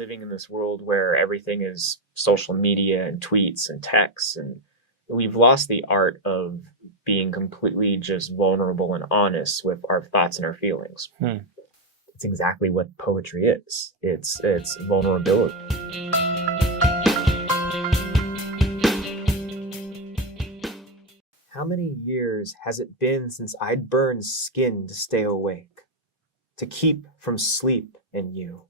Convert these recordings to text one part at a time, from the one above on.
living in this world where everything is social media and tweets and texts, and we've lost the art of being completely just vulnerable and honest with our thoughts and our feelings. It's exactly what poetry is. It's vulnerability. How many years has it been since I'd burned skin to stay awake, to keep from sleep in you?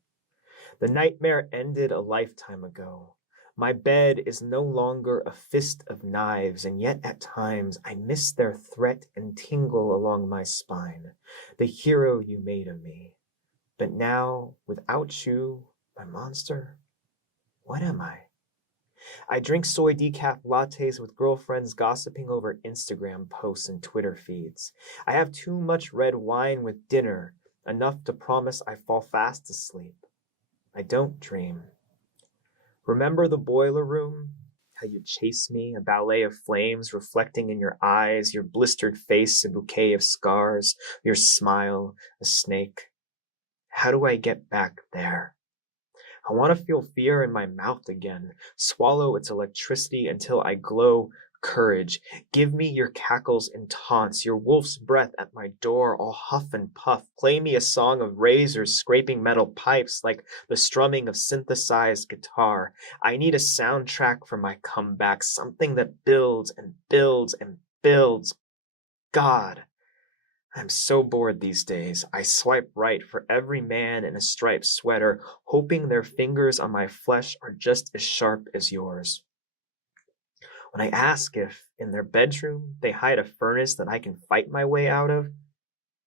The nightmare ended a lifetime ago. My bed is no longer a fist of knives, and yet at times I miss their threat and tingle along my spine, the hero you made of me. But now, without you, my monster, what am I? I drink soy decaf lattes with girlfriends gossiping over Instagram posts and Twitter feeds. I have too much red wine with dinner, enough to promise I fall fast asleep. I don't dream. Remember the boiler room? How you chased me, a ballet of flames reflecting in your eyes, your blistered face, a bouquet of scars, your smile, a snake. How do I get back there? I want to feel fear in my mouth again, swallow its electricity until I glow. Courage, give me your cackles and taunts, your wolf's breath at my door, all huff and puff. Play me a song of razors scraping metal pipes like the strumming of synthesized guitar. I need a soundtrack for my comeback, something that builds and builds and builds. God, I'm so bored these days. I swipe right for every man in a striped sweater, hoping their fingers on my flesh are just as sharp as yours. When I ask if, in their bedroom, they hide a furnace that I can fight my way out of,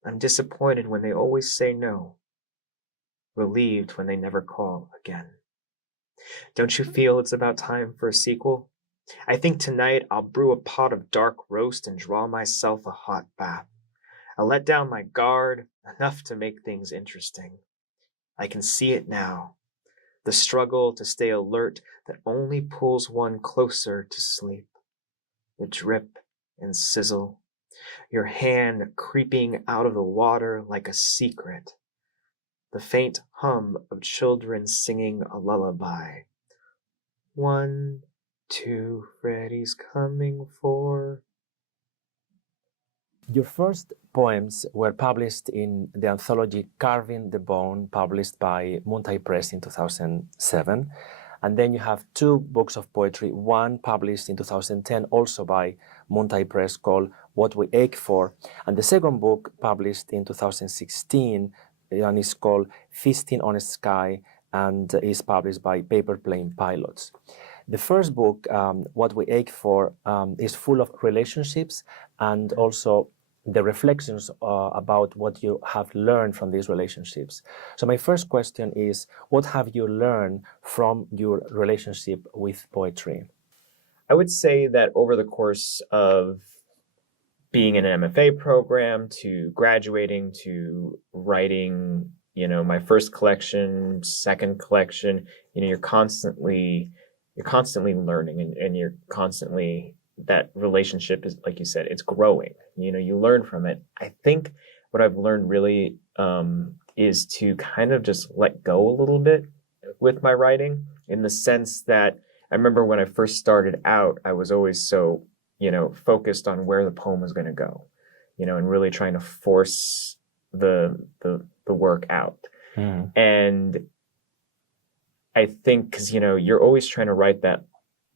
I'm disappointed when they always say no, relieved when they never call again. Don't you feel it's about time for a sequel? I think tonight I'll brew a pot of dark roast and draw myself a hot bath. I'll let down my guard, enough to make things interesting. I can see it now. The struggle to stay alert that only pulls one closer to sleep. The drip and sizzle. Your hand creeping out of the water like a secret. The faint hum of children singing a lullaby. 1, 2, Freddy's coming for. Your first poems were published in the anthology Carving the Bone, published by Moontai Press in 2007. And then you have 2 books of poetry, one published in 2010, also by Moontai Press, called What We Ache For. And the second book, published in 2016, and is called Feasting on a Sky, and is published by Paper Plane Pilots. The first book, What We Ache For, is full of relationships and also the reflections about what you have learned from these relationships. So my first question is, what have you learned from your relationship with poetry? I would say that over the course of being in an MFA program, to graduating, to writing, my first collection, second collection, you're constantly learning, and you're constantly, that relationship is, like you said, it's growing. You learn from it. I think what I've learned really is to kind of just let go a little bit with my writing, in the sense that I remember when I first started out, I was always so, focused on where the poem was going to go, and really trying to force the work out. And I think because, you're always trying to write that,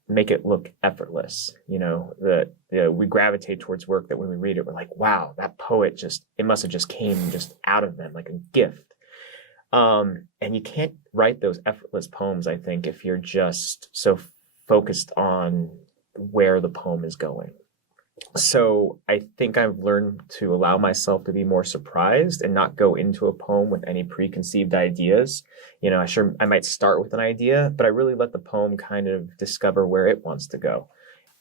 make it look effortless, that we gravitate towards work that when we read it, we're like, wow, that poet it must have just came just out of them like a gift. And you can't write those effortless poems, I think, if you're just so focused on where the poem is going. So I think I've learned to allow myself to be more surprised and not go into a poem with any preconceived ideas. I might start with an idea, but I really let the poem kind of discover where it wants to go.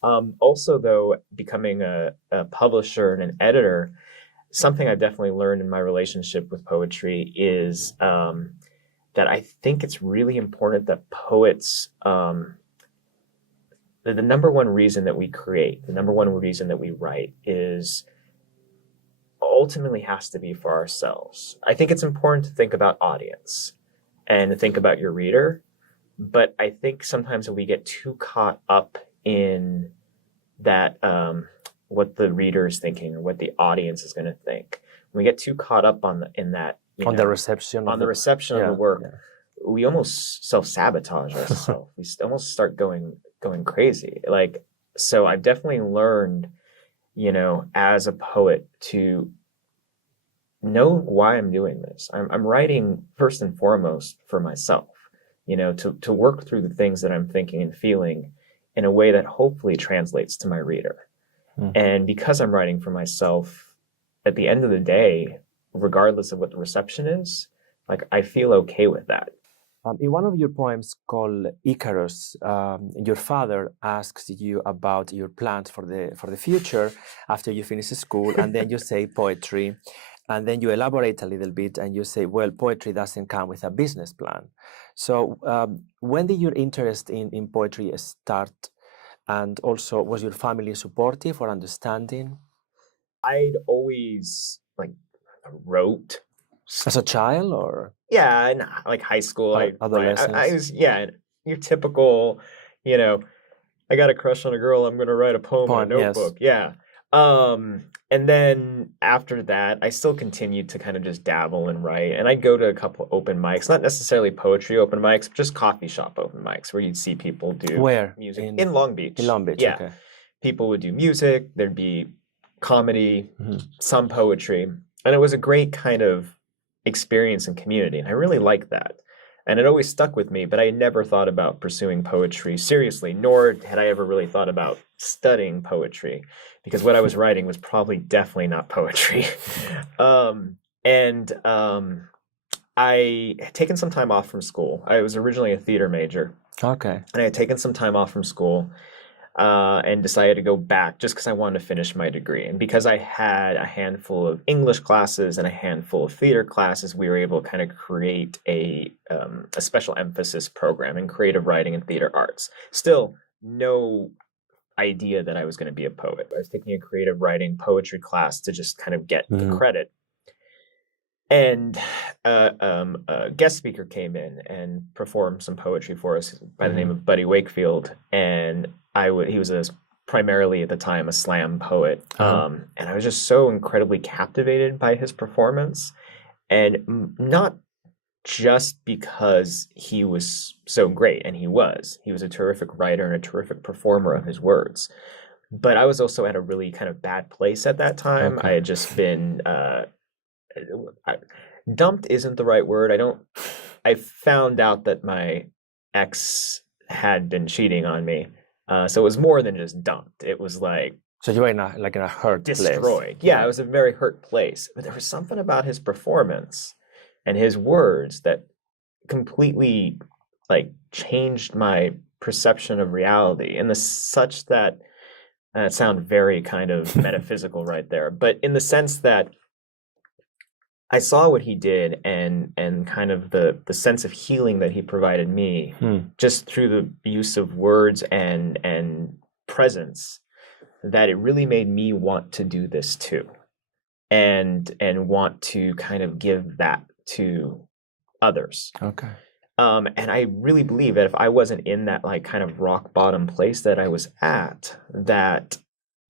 Also, though, becoming a publisher and an editor, something I definitely learned in my relationship with poetry is that I think it's really important that poets, the number one reason that we create, the number one reason that we write is ultimately has to be for ourselves. I think it's important to think about audience. and think about your reader. But I think sometimes we get too caught up in that, what the reader is thinking or what the audience is going to think. When we get too caught up in that, the reception of the work, yeah. we almost self-sabotage ourselves. We almost start going crazy. Like, so I've definitely learned, as a poet, to know why I'm doing this. I'm writing first and foremost for myself, to work through the things that I'm thinking and feeling in a way that hopefully translates to my reader. And because I'm writing for myself, at the end of the day, regardless of what the reception is, like, I feel okay with that. In one of your poems called Icarus, your father asks you about your plans for the future after you finish school, and then you say poetry, and then you elaborate a little bit, and you say, well, poetry doesn't come with a business plan. So when did your interest in poetry start? And also, was your family supportive or understanding? I'd always wrote As a child, or? Yeah, in like high school, Adolescence. I was, your typical, I got a crush on a girl, I'm gonna write a poem in a notebook. Yes. Yeah. And then after that, I still continued to kind of just dabble and write. And I'd go to a couple open mics, not necessarily poetry open mics, but just coffee shop open mics where you'd see people do music in Long Beach. In Long Beach, yeah. Okay. People would do music, there'd be comedy, some poetry. And it was a great kind of experience and community. And I really liked that. And it always stuck with me, but I never thought about pursuing poetry seriously, nor had I ever really thought about studying poetry, because what I was writing was probably definitely not poetry. I had taken some time off from school. I was originally a theater major. Okay. And I had taken some time off from school. And decided to go back just because I wanted to finish my degree. And because I had a handful of English classes and a handful of theater classes, we were able to kind of create a special emphasis program in creative writing and theater arts. Still, no idea that I was going to be a poet. I was taking a creative writing poetry class to just kind of get the credit. And a guest speaker came in and performed some poetry for us by the name of Buddy Wakefield. And he was primarily at the time a slam poet. And I was just so incredibly captivated by his performance. And not just because he was so great, and he was a terrific writer and a terrific performer of his words. But I was also at a really kind of bad place at that time. I had just been... dumped isn't the right word. I found out that my ex had been cheating on me. So it was more than just dumped. It was like... So you were in a hurt destroyed. place. Yeah, it was a very hurt place. But there was something about his performance and his words that completely changed my perception of reality in the such that, it sounds very kind of metaphysical right there, but in the sense that I saw what he did and kind of the sense of healing that he provided me just through the use of words and presence, that it really made me want to do this too, and want to kind of give that to others. Okay. And I really believe that if I wasn't in that kind of rock bottom place that I was at, that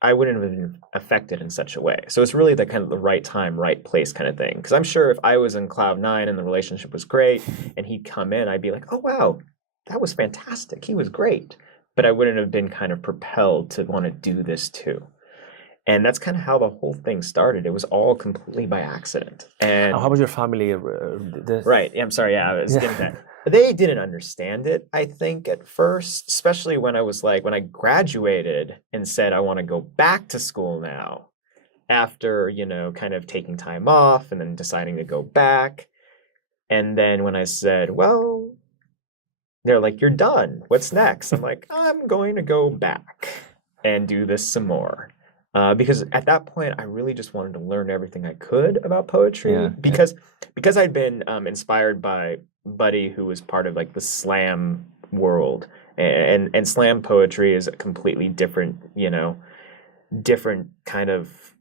I wouldn't have been affected in such a way. So it's really the kind of the right time, right place kind of thing. Because I'm sure if I was in cloud nine and the relationship was great and he'd come in, I'd be like, oh, wow, that was fantastic. He was great. But I wouldn't have been kind of propelled to want to do this too. And that's kind of how the whole thing started. It was all completely by accident. And how was your family? Right. Yeah, I'm sorry. Yeah, I was getting that. They didn't understand it, I think, at first, especially when I graduated and said, I want to go back to school now after, kind of taking time off and then deciding to go back. And then when I said, well, they're like, you're done. What's next? I'm like, I'm going to go back and do this some more. Because at that point, I really just wanted to learn everything I could about poetry. Because I'd been inspired by Buddy, who was part of the slam world, and slam poetry is a completely different, different kind of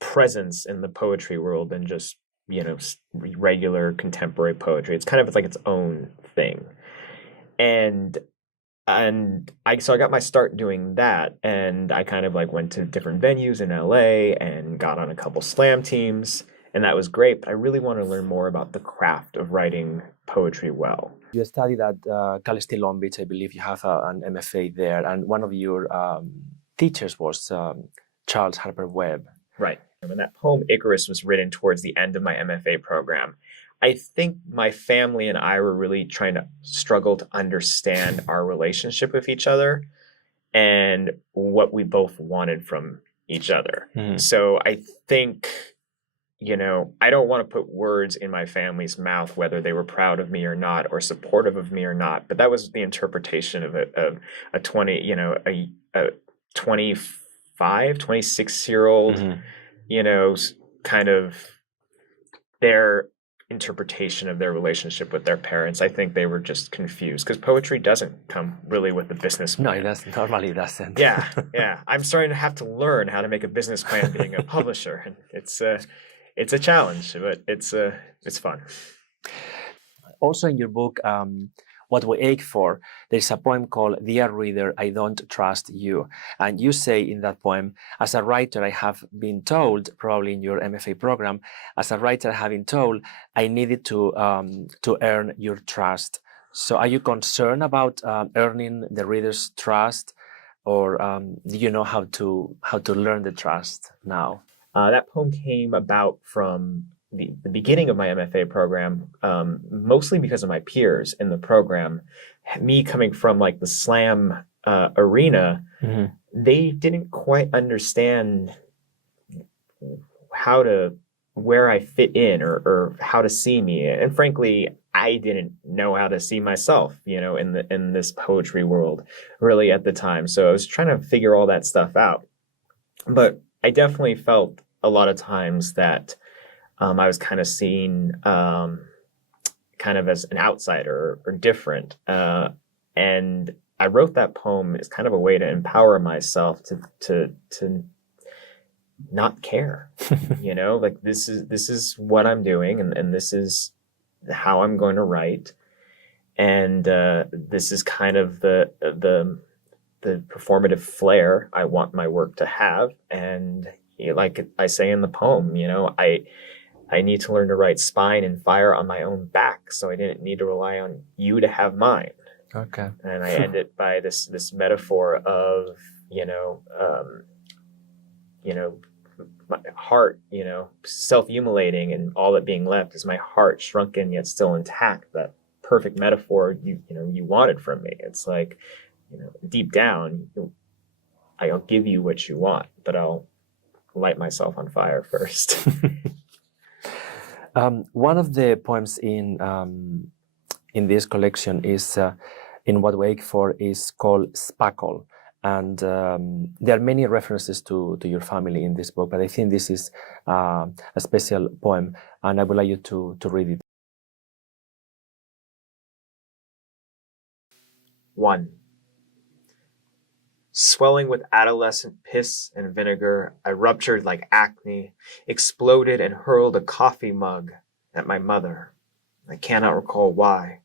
presence in the poetry world than just regular contemporary poetry. It's kind of like its own thing. And so I got my start doing that, and I kind of like went to different venues in LA and got on a couple slam teams, and that was great. But I really want to learn more about the craft of writing poetry well. You studied at Cal State Long Beach, I believe you have an MFA there, and one of your teachers was Charles Harper Webb. Right. When that poem Icarus was written towards the end of my MFA program, I think my family and I were really trying to struggle to understand our relationship with each other and what we both wanted from each other. Mm-hmm. So I think, I don't want to put words in my family's mouth, whether they were proud of me or not, or supportive of me or not. But that was the interpretation of a 25, 26-year-old, Mm-hmm. kind of their interpretation of their relationship with their parents. I think they were just confused because poetry doesn't come really with a business plan. No, it doesn't. Normally it doesn't. Yeah. I'm starting to have to learn how to make a business plan being a publisher, and it's a challenge, but it's fun. Also in your book, What We Ache For, there's a poem called Dear Reader, I Don't Trust You. And you say in that poem, as a writer, I have been told, probably in your MFA program, as a writer, I have been told I needed to earn your trust. So are you concerned about earning the reader's trust, or do you know how to learn the trust now? That poem came about from the beginning of my MFA program, mostly because of my peers in the program. Me coming from like the slam arena, Mm-hmm. they didn't quite understand where I fit in or how to see me. And frankly, I didn't know how to see myself, in this poetry world really at the time. So I was trying to figure all that stuff out. But I definitely felt a lot of times that I was kind of seen kind of as an outsider or different. And I wrote that poem as kind of a way to empower myself to not care. Like this is what I'm doing, and this is how I'm going to write. And this is kind of the performative flair I want my work to have. And like I say in the poem, I need to learn to write spine and fire on my own back, so I didn't need to rely on you to have mine. Okay. And I end it by this metaphor of my heart, self-humiliating, and all that being left is my heart, shrunken yet still intact. That perfect metaphor you wanted from me. It's like, deep down, I'll give you what you want, but I'll light myself on fire first. One of the poems in this collection is in What We Ache For is called Spackle, and there are many references to your family in this book, but I think this is a special poem, and I would like you to read it. 1. Swelling with adolescent piss and vinegar, I ruptured like acne, exploded and hurled a coffee mug at my mother. I cannot recall why,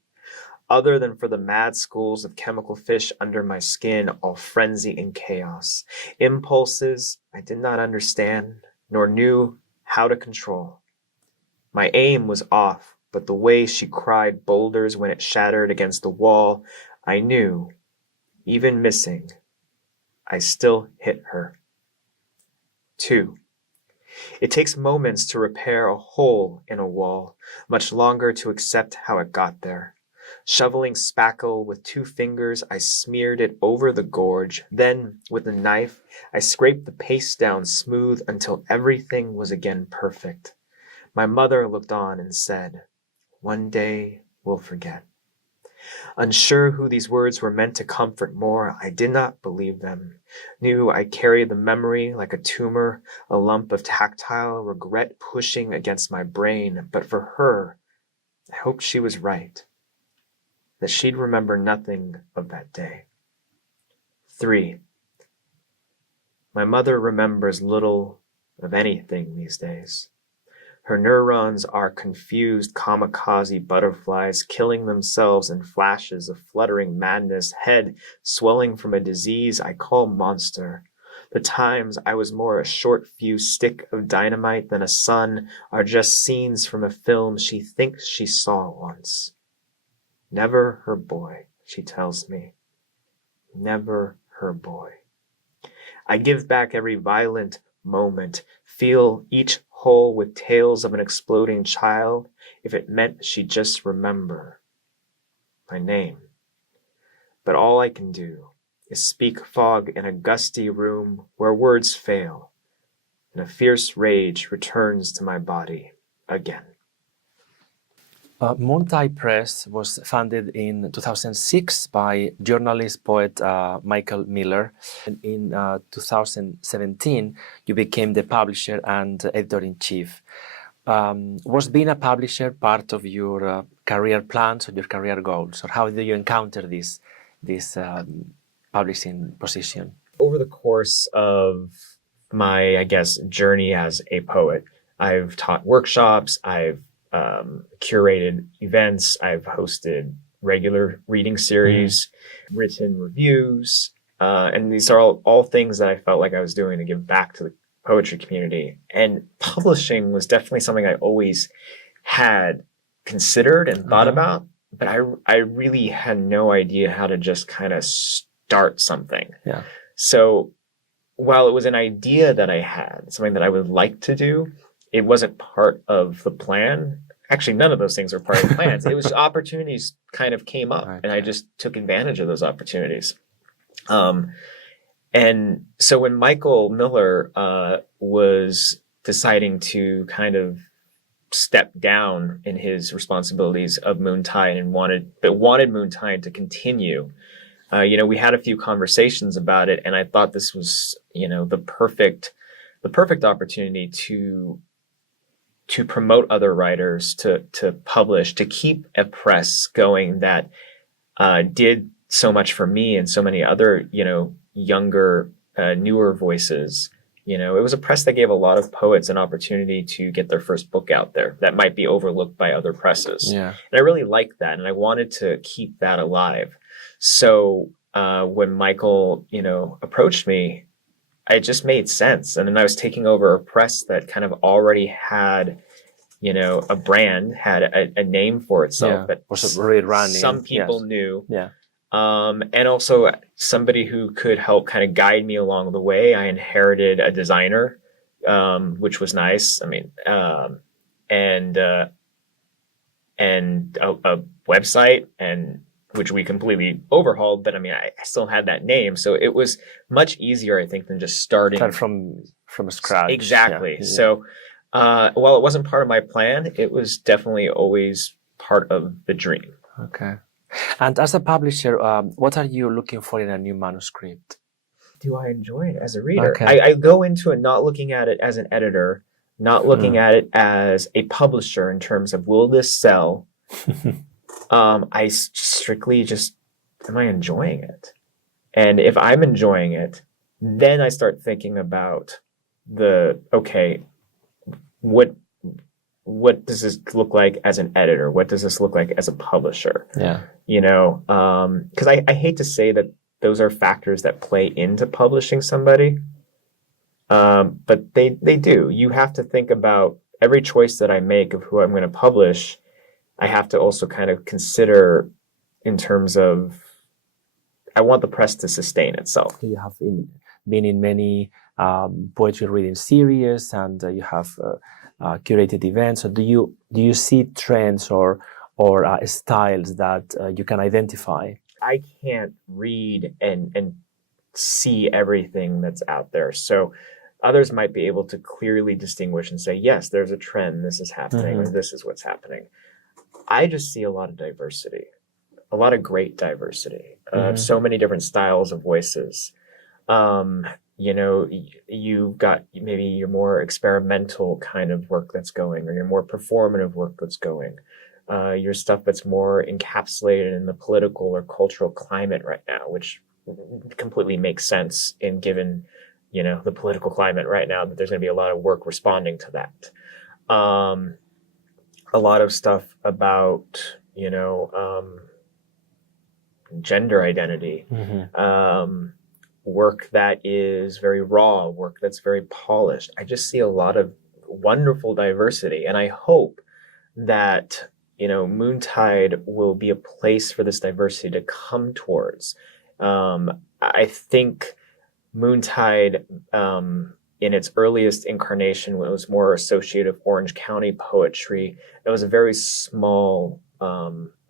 other than for the mad schools of chemical fish under my skin, all frenzy and chaos. Impulses I did not understand, nor knew how to control. My aim was off, but the way she cried boulders when it shattered against the wall, I knew, even missing, I still hit her. 2. It takes moments to repair a hole in a wall, much longer to accept how it got there. Shoveling spackle with 2 fingers, I smeared it over the gorge. Then, with a knife, I scraped the paste down smooth until everything was again perfect. My mother looked on and said, "One day we'll forget." Unsure who these words were meant to comfort more, I did not believe them. Knew I carried the memory like a tumor, a lump of tactile regret pushing against my brain. But for her, I hoped she was right, that she'd remember nothing of that day. 3. My mother remembers little of anything these days. Her neurons are confused kamikaze butterflies killing themselves in flashes of fluttering madness, head swelling from a disease I call monster. The times I was more a short fuse stick of dynamite than a sun are just scenes from a film she thinks she saw once. Never her boy, she tells me. Never her boy. I give back every violent moment, feel each hole with tales of an exploding child, if it meant she'd just remember my name. But all I can do is speak fog in a gusty room where words fail, and a fierce rage returns to my body again. Moon-Tai Press was founded in 2006 by journalist poet Michael Miller. And in 2017, you became the publisher and editor-in-chief. Was being a publisher part of your career plans or your career goals, or how do you encounter this publishing position? Over the course of my, I guess, journey as a poet, I've taught workshops, I've curated events, I've hosted regular reading series, written reviews, and these are all things that I felt like I was doing to give back to the poetry community. And publishing was definitely something I always had considered and thought about, but I really had no idea how to just kind of start something. Yeah. So while it was an idea that I had, something that I would like to do, it wasn't part of the plan. Actually, none of those things were part of the plans. It was opportunities kind of came up, and I just took advantage of those opportunities. And so when Michael Miller was deciding to kind of step down in his responsibilities of Moon-Tai and wanted Moon-Tai to continue, we had a few conversations about it, and I thought this was, the perfect opportunity to promote other writers, to publish, to keep a press going that did so much for me and so many other, younger, newer voices. It was a press that gave a lot of poets an opportunity to get their first book out there that might be overlooked by other presses. Yeah. And I really liked that, and I wanted to keep that alive. So when Michael, approached me, it just made sense. And then I was taking over a press that kind of already had, a brand, had a name for itself that was really running. Some people knew. Yeah. And also somebody who could help kind of guide me along the way. I inherited a designer, which was nice. I mean, and a website, and which we completely overhauled, but I mean, I still had that name. So it was much easier, I think, than just starting from scratch. Exactly. Yeah. So while it wasn't part of my plan, it was definitely always part of the dream. Okay. And as a publisher, what are you looking for in a new manuscript? Do I enjoy it as a reader? Okay. I go into it not looking at it as an editor, not looking at it as a publisher in terms of, will this sell? I strictly just, am I enjoying it? And if I'm enjoying it, then I start thinking about what does this look like as an editor? What does this look like as a publisher? Yeah. Because I hate to say that those are factors that play into publishing somebody. But they do. You have to think about every choice that I make of who I'm going to publish. I have to also kind of consider in terms of, I want the press to sustain itself. You have been in many poetry reading series, and you have curated events. So do you see trends or styles that you can identify? I can't read and see everything that's out there. So others might be able to clearly distinguish and say, yes, there's a trend, this is happening, or this is what's happening. I just see a lot of diversity, a lot of great diversity, so many different styles of voices. You've got maybe your more experimental kind of work that's going, or your more performative work that's going, your stuff that's more encapsulated in the political or cultural climate right now, which completely makes sense in given, the political climate right now, that there's going to be a lot of work responding to that. A lot of stuff about, gender identity, work that is very raw, work that's very polished. I just see a lot of wonderful diversity, and I hope that Moontide will be a place for this diversity to come towards. I think Moontide, in its earliest incarnation, when it was more associated with Orange County poetry, it was a very small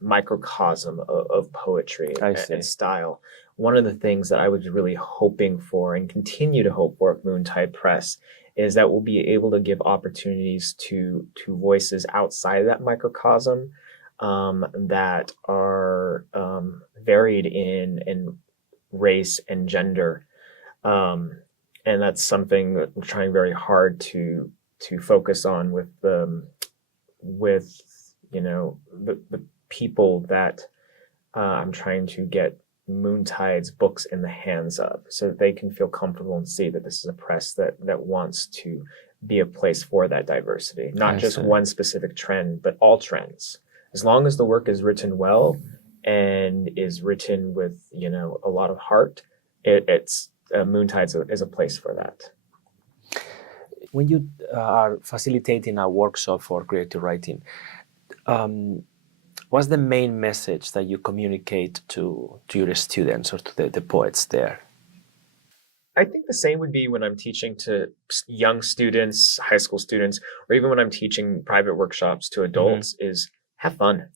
microcosm of poetry and style. One of the things that I was really hoping for and continue to hope for at Moontide Press is that we'll be able to give opportunities to voices outside of that microcosm that are varied in race and gender. And that's something that I'm trying very hard to focus on with the people that I'm trying to get Moontide's books in the hands of, so that they can feel comfortable and see that this is a press that wants to be a place for that diversity, not just one specific trend, but all trends. As long as the work is written well and is written with a lot of heart, it's Moontide is a place for that. When you are facilitating a workshop for creative writing, what's the main message that you communicate to your students or to the poets there? I think the same would be when I'm teaching to young students, high school students, or even when I'm teaching private workshops to adults, is have fun.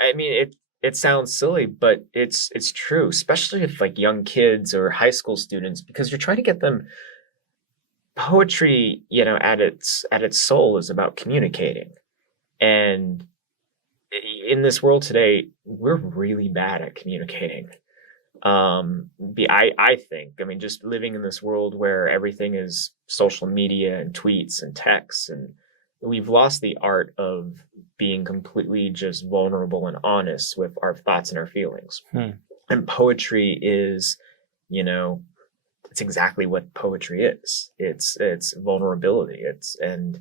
I mean, it sounds silly, but it's true, especially with like young kids or high school students, because you're trying to get them. Poetry, at its soul is about communicating. And in this world today, we're really bad at communicating. I think, just living in this world where everything is social media and tweets and texts, and we've lost the art of being completely just vulnerable and honest with our thoughts and our feelings. And poetry is, it's exactly what poetry is. It's vulnerability. It's and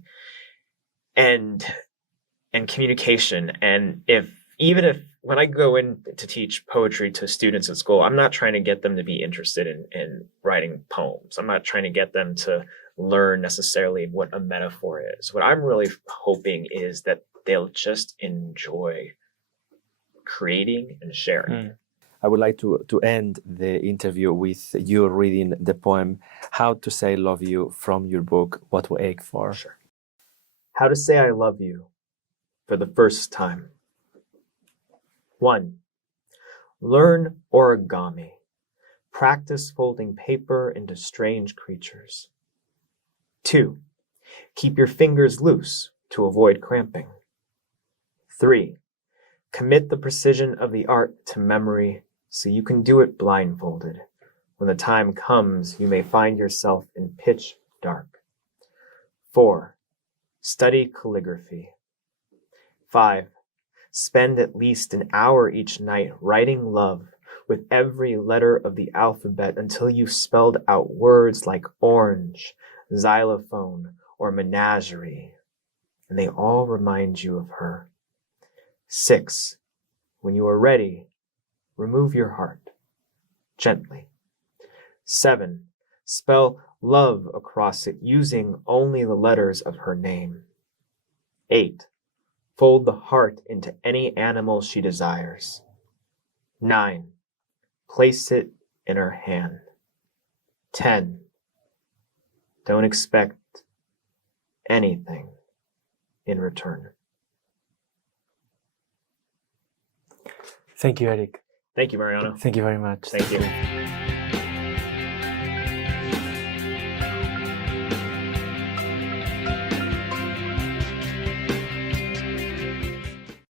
communication. And even if when I go in to teach poetry to students at school, I'm not trying to get them to be interested in writing poems. I'm not trying to get them to learn necessarily what a metaphor is. What I'm really hoping is that they'll just enjoy creating and sharing. I would like to end the interview with you reading the poem How to Say I Love You from your book, What We Ache For. Sure. How to Say I Love You for the First Time. 1. Learn origami. Practice folding paper into strange creatures. 2. Keep your fingers loose to avoid cramping. 3. Commit the precision of the art to memory so you can do it blindfolded. When the time comes, you may find yourself in pitch dark. 4. Study calligraphy. 5. Spend at least an hour each night writing love with every letter of the alphabet until you've spelled out words like orange, xylophone, or menagerie, and they all remind you of her. 6. When you are ready, remove your heart, gently. 7. Spell love across it using only the letters of her name. 8. Fold the heart into any animal she desires. 9. Place it in her hand. 10. Don't expect anything in return. Thank you, Eric. Thank you, Mariano. Thank you very much. Thank you.